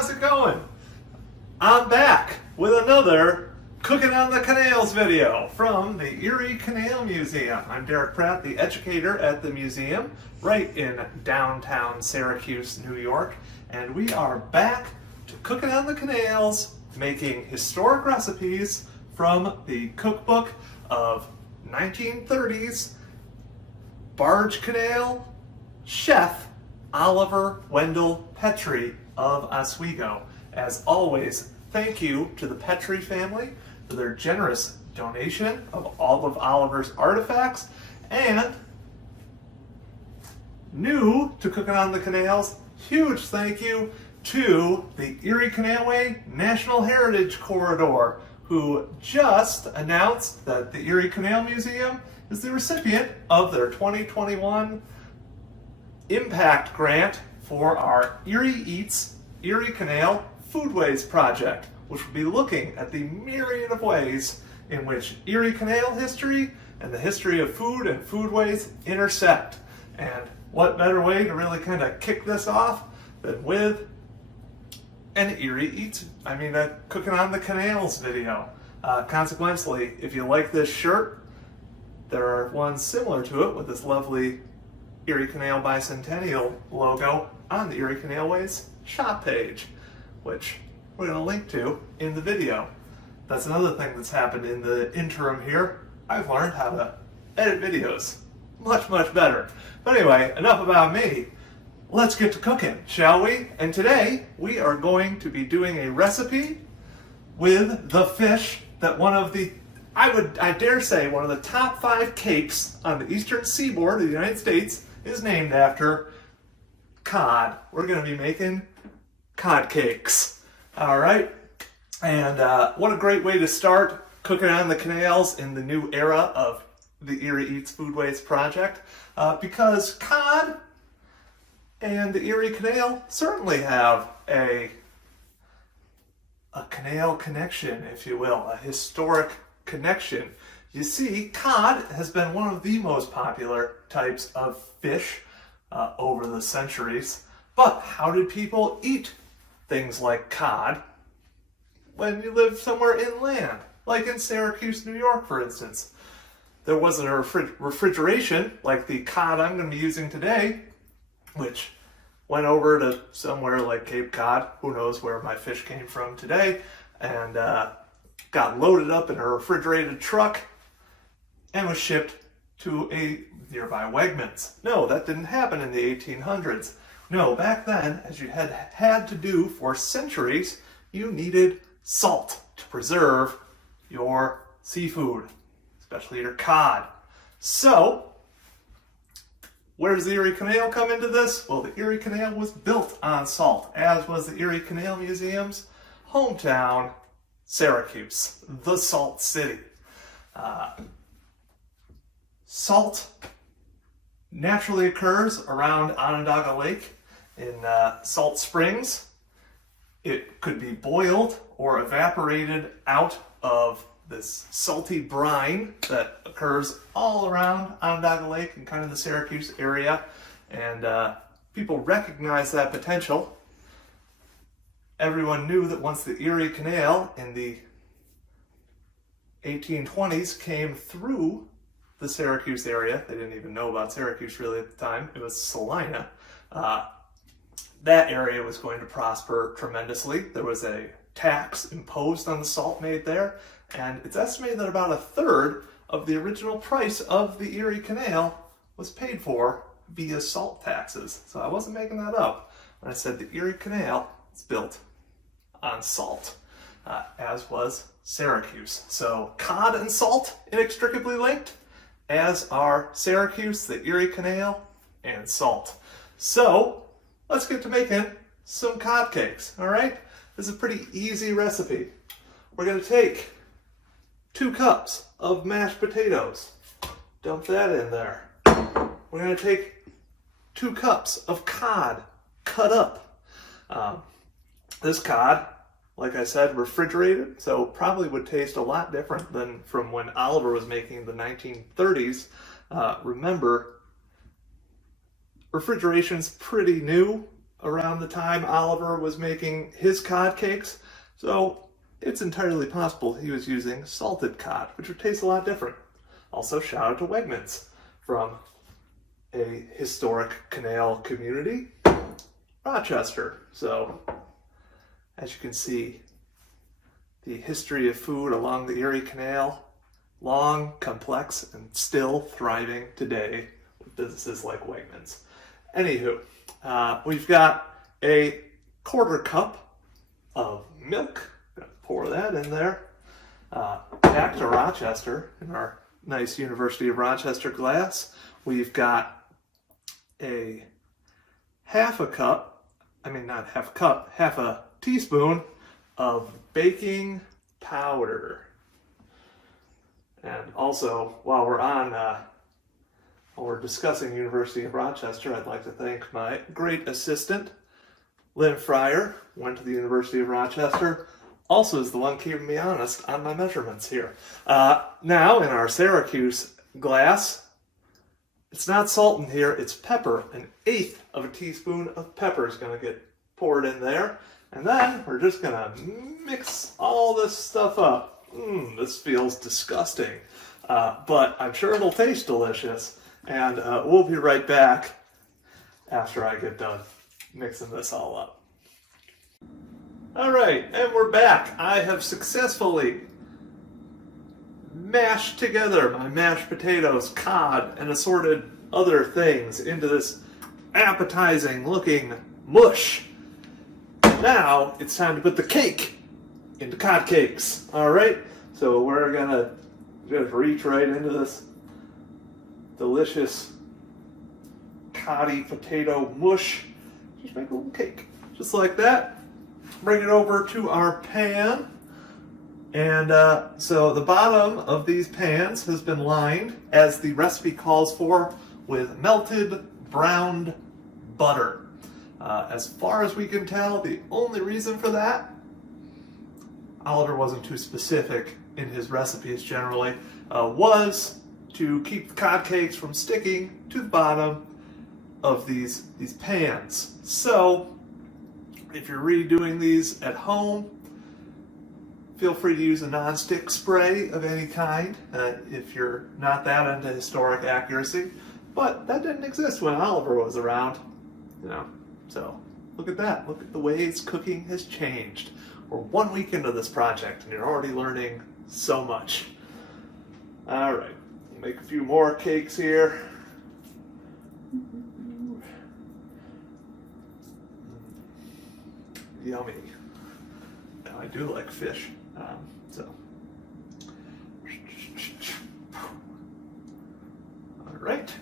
how's it going? I'm back with another Cooking on the Canals video from the Erie Canal Museum. I'm Derrick Pratt, the educator at the museum, right in downtown Syracuse, New York, and we are back to Cooking on the Canals, making historic recipes from the cookbook of 1930s barge canal chef Oliver Wendell Petrie of Oswego. As always, thank you to the Petrie family for their generous donation of all of Oliver's artifacts, and new to Cooking on the Canals, huge thank you to the Erie Canalway National Heritage Corridor, who just announced that the Erie Canal Museum is the recipient of their 2021 Impact Grant for our Erie Eats Erie Canal Foodways project, which will be looking at the myriad of ways in which Erie Canal history and the history of food and foodways intersect. And what better way to really kind of kick this off than with an Erie Eats, a Cooking on the Canals video. Consequently, if you like this shirt, there are ones similar to it with this lovely Erie Canal Bicentennial logo on the Erie Canalways shop page, which we're going to link to in the video. That's another thing that's happened in the interim here. I've learned how to edit videos much better. But anyway, enough about me. Let's get to cooking, shall we? And today we are going to be doing a recipe with the fish that I dare say one of the top 5 cakes on the eastern seaboard of the United States is named after: cod. We're going to be making cod cakes. All right. And what a great way to start Cooking on the Canals in the new era of the Erie Eats Foodways project, because cod and the Erie Canal certainly have a canal connection, if you will, a historic connection. You see, cod has been one of the most popular types of fish over the centuries. But how did people eat things like cod when you lived somewhere inland, like in Syracuse, New York, for instance? There wasn't a refrigeration like the cod I'm going to be using today, which went over to somewhere like Cape Cod, who knows where my fish came from today, and got loaded up in a refrigerated truck and was shipped to a nearby Wegmans. No, that didn't happen in the 1800s. No, back then, as you had to do for centuries, you needed salt to preserve your seafood, especially your cod. So, where does the Erie Canal come into this? Well, the Erie Canal was built on salt, as was the Erie Canal Museum's hometown, Syracuse, the Salt City. Salt naturally occurs around Onondaga Lake in salt springs. It could be boiled or evaporated out of this salty brine that occurs all around Onondaga Lake and kind of the Syracuse area. And people recognize that potential. Everyone knew that once the Erie Canal in the 1820s came through the Syracuse area, they didn't even know about Syracuse really at the time, it was Salina, that area was going to prosper tremendously. There was a tax imposed on the salt made there, and it's estimated that about 1/3 of the original price of the Erie Canal was paid for via salt taxes. So I wasn't making that up when I said the Erie Canal is built on salt, as was Syracuse. So cod and salt inextricably linked, as are Syracuse, the Erie Canal, and salt. So let's get to making some cod cakes, all right? This is a pretty easy recipe. We're going to take 2 cups of mashed potatoes. Dump that in there. We're going to take 2 cups of cod cut up. This cod, like I said, refrigerated, so probably would taste a lot different than from when Oliver was making the 1930s. Remember, refrigeration's pretty new around the time Oliver was making his cod cakes, so it's entirely possible he was using salted cod, which would taste a lot different. Also, shout out to Wegmans from a historic canal community, Rochester. So, as you can see, the history of food along the Erie Canal, long, complex, and still thriving today with businesses like Wegmans. Anywho, we've got a 1/4 cup of milk. Gonna pour that in there. Back to Rochester in our nice University of Rochester glass. We've got a half a teaspoon of baking powder. And also, while we're discussing University of Rochester, I'd like to thank my great assistant, Lynn Fryer, went to the University of Rochester, also is the one keeping me honest on my measurements here. Now, in our Syracuse glass, it's not salt in here, it's pepper. 1/8 of a teaspoon of pepper is going to get poured in there. And then we're just going to mix all this stuff up. This feels disgusting, but I'm sure it'll taste delicious. And we'll be right back after I get done mixing this all up. All right, and we're back. I have successfully mashed together my mashed potatoes, cod, and assorted other things into this appetizing looking mush. Now it's time to put the cake into cod cakes. All right, so we're gonna just reach right into this delicious coddy potato mush. Just make a little cake, just like that. Bring it over to our pan. And so the bottom of these pans has been lined, as the recipe calls for, with melted browned butter. As far as we can tell, the only reason for that, Oliver wasn't too specific in his recipes generally, was to keep the cod cakes from sticking to the bottom of these pans. So, if you're redoing these at home, feel free to use a non-stick spray of any kind if you're not that into historic accuracy. But that didn't exist when Oliver was around, So look at that. Look at the ways cooking has changed. We're 1 week into this project and you're already learning so much. All right, make a few more cakes here. Yummy. Now, I do like fish, so. All right,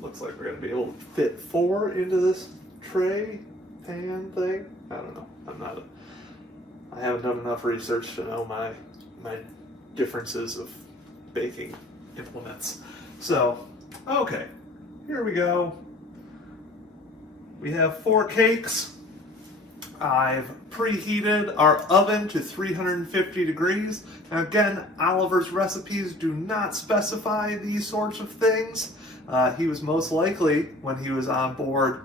looks like we're gonna be able to fit 4 into this tray pan thing. I don't know. I haven't done enough research to know my differences of baking implements. So, okay, here we go. We have 4 cakes. I've preheated our oven to 350 degrees. Now again, Oliver's recipes do not specify these sorts of things. He was most likely, when he was on board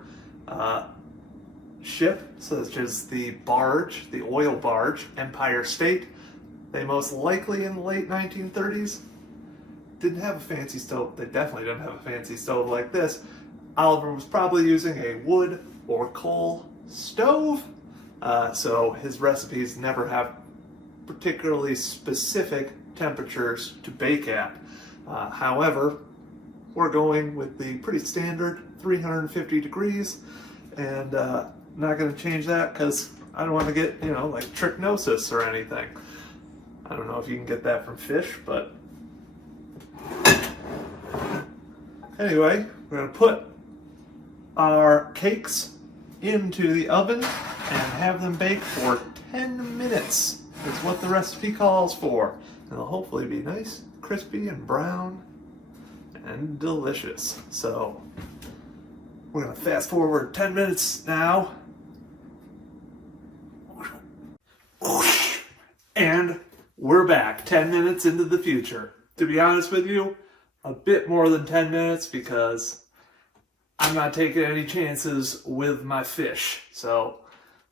ship, such as the barge, the oil barge, Empire State, they most likely in the late 1930s didn't have a fancy stove. They definitely didn't have a fancy stove like this. Oliver was probably using a wood or coal stove. So his recipes never have particularly specific temperatures to bake at. However, we're going with the pretty standard 350 degrees, and not going to change that because I don't want to get, like trichinosis or anything. I don't know if you can get that from fish, but anyway, we're going to put our cakes into the oven and have them bake for 10 minutes is what the recipe calls for. And they'll hopefully be nice, crispy, and brown, and delicious. So, we're going to fast forward 10 minutes now. And we're back 10 minutes into the future. To be honest with you, a bit more than 10 minutes because I'm not taking any chances with my fish. So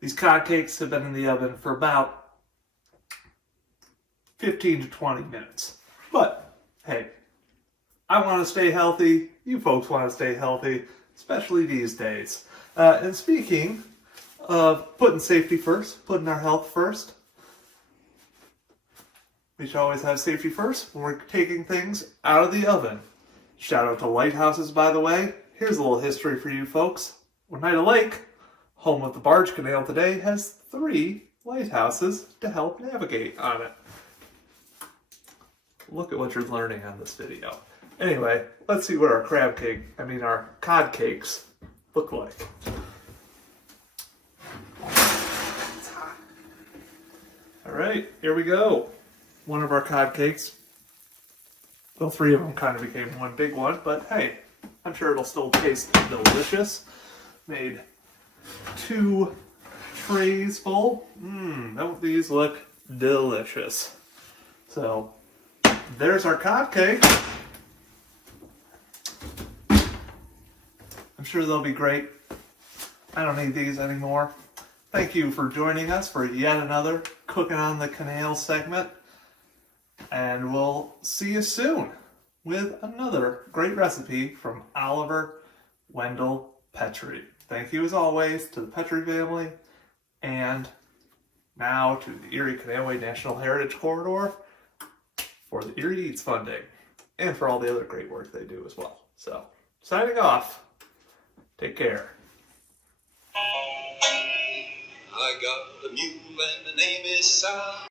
these cod cakes have been in the oven for about 15 to 20 minutes. But hey, I want to stay healthy. You folks want to stay healthy, especially these days. And speaking of putting safety first, putting our health first, we should always have safety first when we're taking things out of the oven. Shout out to lighthouses, by the way. Here's a little history for you folks. Oneida Lake, home of the barge canal today, has 3 lighthouses to help navigate on it. Look at what you're learning on this video. Anyway, let's see what our our cod cakes look like. All right, here we go. One of our cod cakes. Well, 3 of them kind of became one big one, but hey, I'm sure it'll still taste delicious. Made 2 trays full. Don't these look delicious? So, there's our cod cake. I'm sure they'll be great. I don't need these anymore. Thank you for joining us for yet another Cooking on the Canal segment. And we'll see you soon with another great recipe from Oliver Wendell Petrie. Thank you as always to the Petrie family, and now to the Erie Canalway National Heritage Corridor for the Erie Eats funding, and for all the other great work they do as well. So, signing off. Take care. I got a mule and the name is Sam.